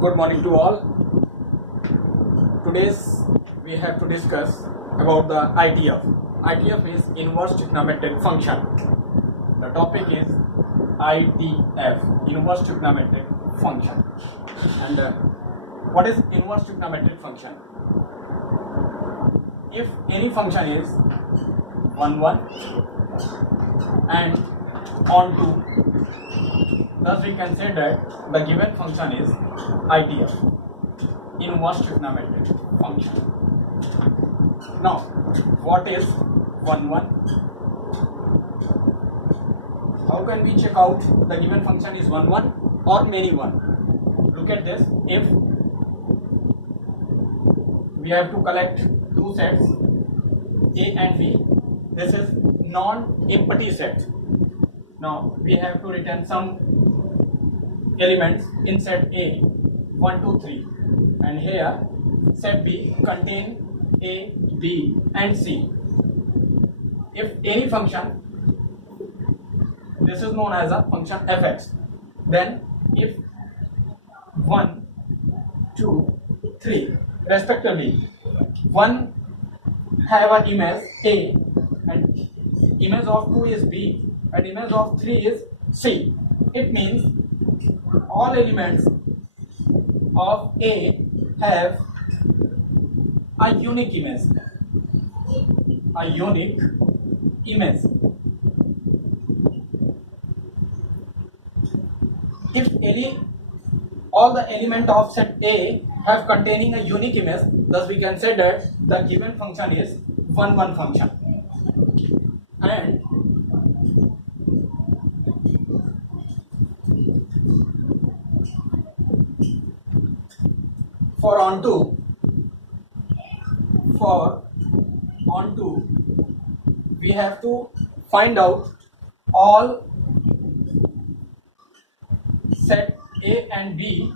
Good morning to all. Today we have to discuss about the ITF. ITF is inverse trigonometric function. The topic is ITF, inverse trigonometric function. And what is inverse trigonometric function? If any function is 1 1 and on 2, thus we can say that the given function is ITF, inverse trigonometric function. Now, what is 1 1? How can we check out the given function is 1 1 or many 1? Look at this. If we have to collect two sets A and B, this is non-empty set. Now we have to return some elements in set A 1 2 3, and here set B contain A, B and C. If any function, this is known as a function fx, then if 1 2 3 respectively, one have an image A and image of 2 is B and image of 3 is C, it means all elements of A have a unique image. If all the element of set A have containing a unique image, thus we can say that the given function is 1 1 function. And for on 2, we have to find out all set A and B.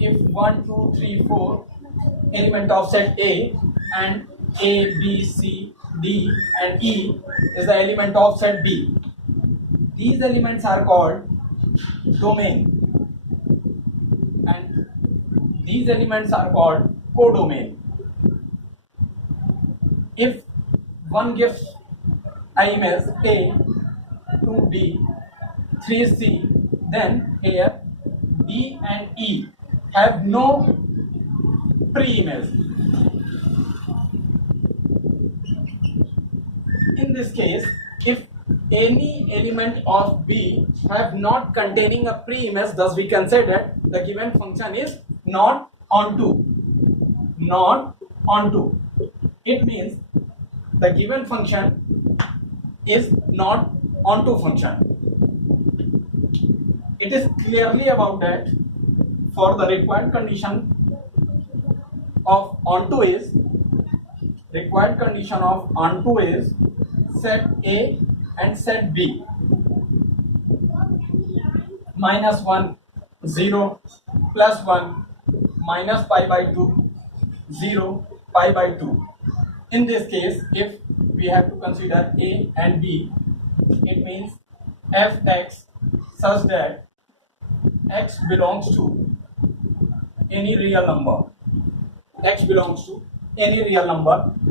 If 1 2 3 4 element of set A and A, B, C, D and E is the element of set B, these elements are called domain and these elements are called codomain. If one gives an image A, 2B, 3C, then here D and E have no pre-image. In this case, if any element of B have not containing a pre-image, thus we can say that the given function is not onto. It means the given function is not onto function. It is clearly about that. For the required condition of onto is set A and set B -1 0 +1 -π/2 0 π/2. In this case, if we have to consider A and B, it means fx such that x belongs to any real number,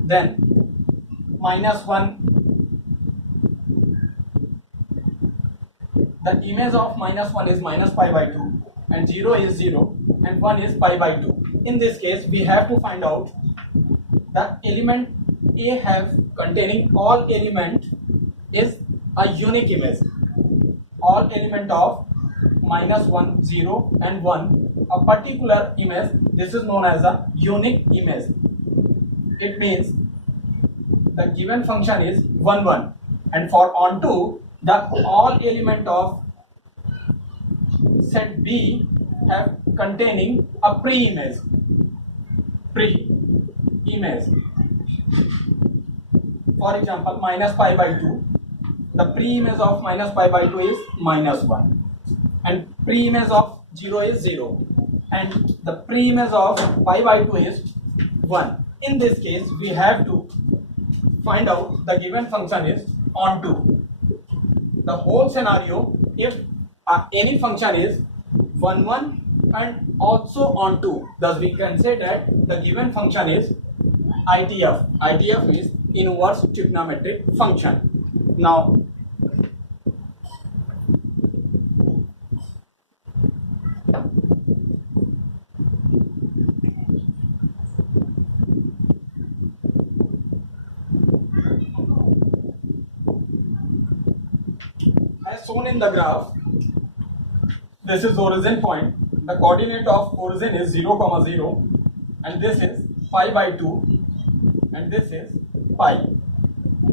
then -1, the image of -1 is -π/2 and 0 is 0 and 1 is π/2. In this case, we have to find out the element A have containing all element is a unique image. All element of -1, 0 and 1, a particular image, this is known as a unique image. It means the given function is 1 1, and for onto, the all element of set B have containing a pre-image. For example, -π/2, the pre-image of -π/2 is -1 and pre-image of 0 is 0 and the pre-image of π/2 is 1. In this case, we have to find out the given function is onto. the whole scenario if any function is 1 1 and also on 2. Thus we can say that the given function is ITF. ITF is inverse trigonometric function. Now as shown in the graph, this is origin point. The coordinate of origin is 0, 0, and this is pi by 2, and this is pi.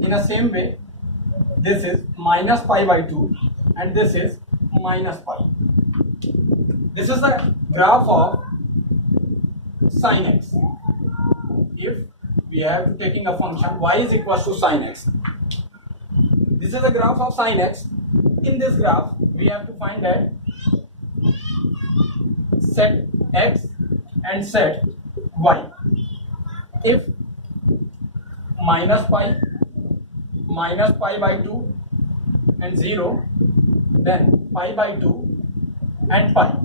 In the same way, this is minus pi by 2, and this is minus pi. This is the graph of sin x. If we are taking a function y is equal to sin x, this is the graph of sin x. In this graph, we have to find that set x and set y. If minus pi by 2 and 0, then pi by 2 and pi.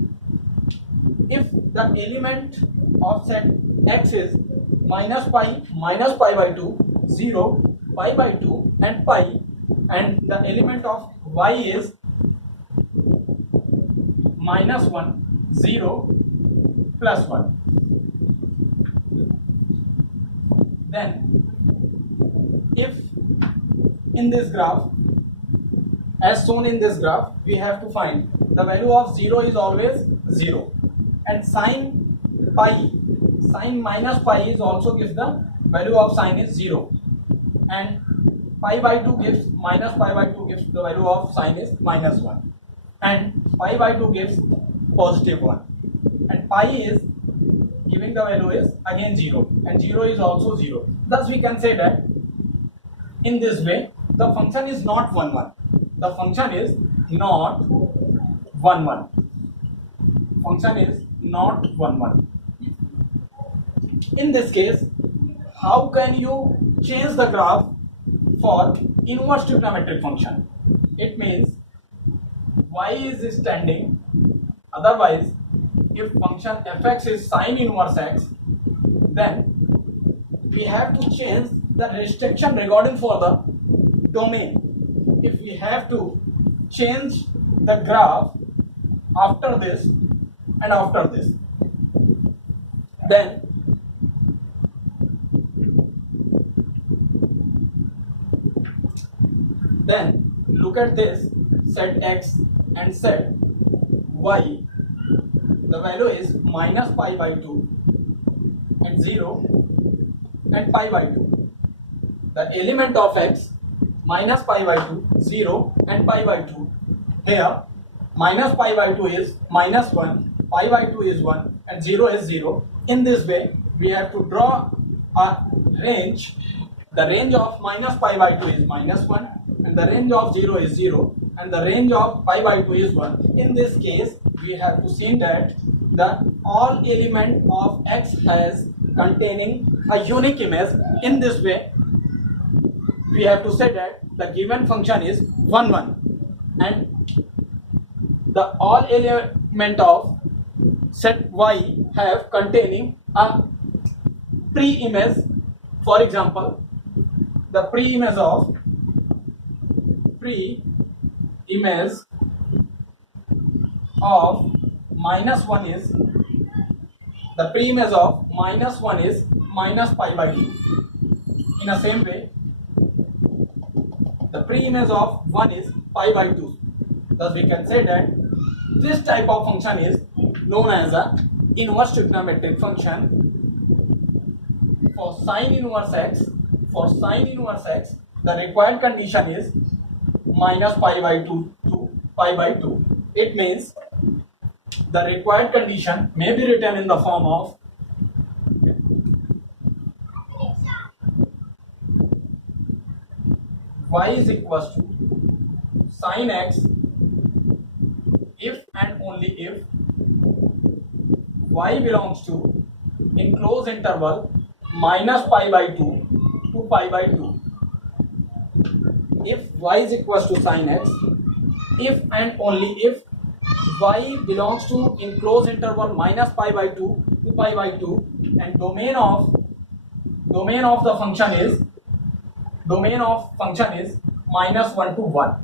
If the element of set x is minus pi by 2, 0, pi by 2 and pi, and the element of y is minus 1, 0, plus 1, then if in this graph, as shown in this graph, we have to find the value of 0 is always 0, and sin minus pi is also gives the value of sin is 0, and pi by 2 gives minus pi by 2 gives the value of sin is minus 1, and pi by 2 gives positive 1, and pi is giving the value is again 0, and 0 is also 0. Thus we can say that in this way the function is not 1 1. The function is not 1 1. Function is not 1 1. In this case, how can you change the graph for inverse trigonometric function? It means y is standing. Otherwise, if function fx is sine inverse x, then we have to change the restriction regarding for the domain. If we have to change the graph after this and after this, then look at this, set x and set y. The value is minus pi by 2 and 0 and pi by 2. The element of x minus pi by 2, 0 and pi by 2. Here minus pi by 2 is minus 1, pi by 2 is 1 and 0 is 0. In this way we have to draw a range. The range of minus pi by 2 is minus 1, and the range of 0 is 0, and the range of pi by 2 is 1. In this case, we have to see that the all element of x has containing a unique image. In this way, we have to say that the given function is 1 1, and the all element of set y have containing a pre-image. For example, the pre-image of minus 1 is, the pre-image of minus 1 is minus pi by 2. In the same way, the pre-image of 1 is pi by 2. Thus we can say that this type of function is known as a inverse trigonometric function. For sine inverse x, the required condition is minus pi by 2 to pi by 2. It means the required condition may be written in the form of y is equals to sin x if and only if y belongs to enclosed interval minus pi by 2 to pi by 2. If y is equals to sin x, if and only if y belongs to enclosed interval minus pi by 2 to pi by 2 and domain of the function is minus 1 to 1.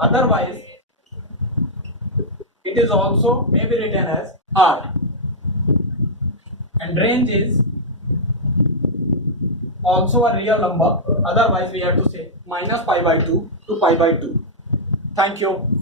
Otherwise it is also may be written as R, and range is also a real number. Otherwise we have to say minus pi by 2 to pi by 2. Thank you.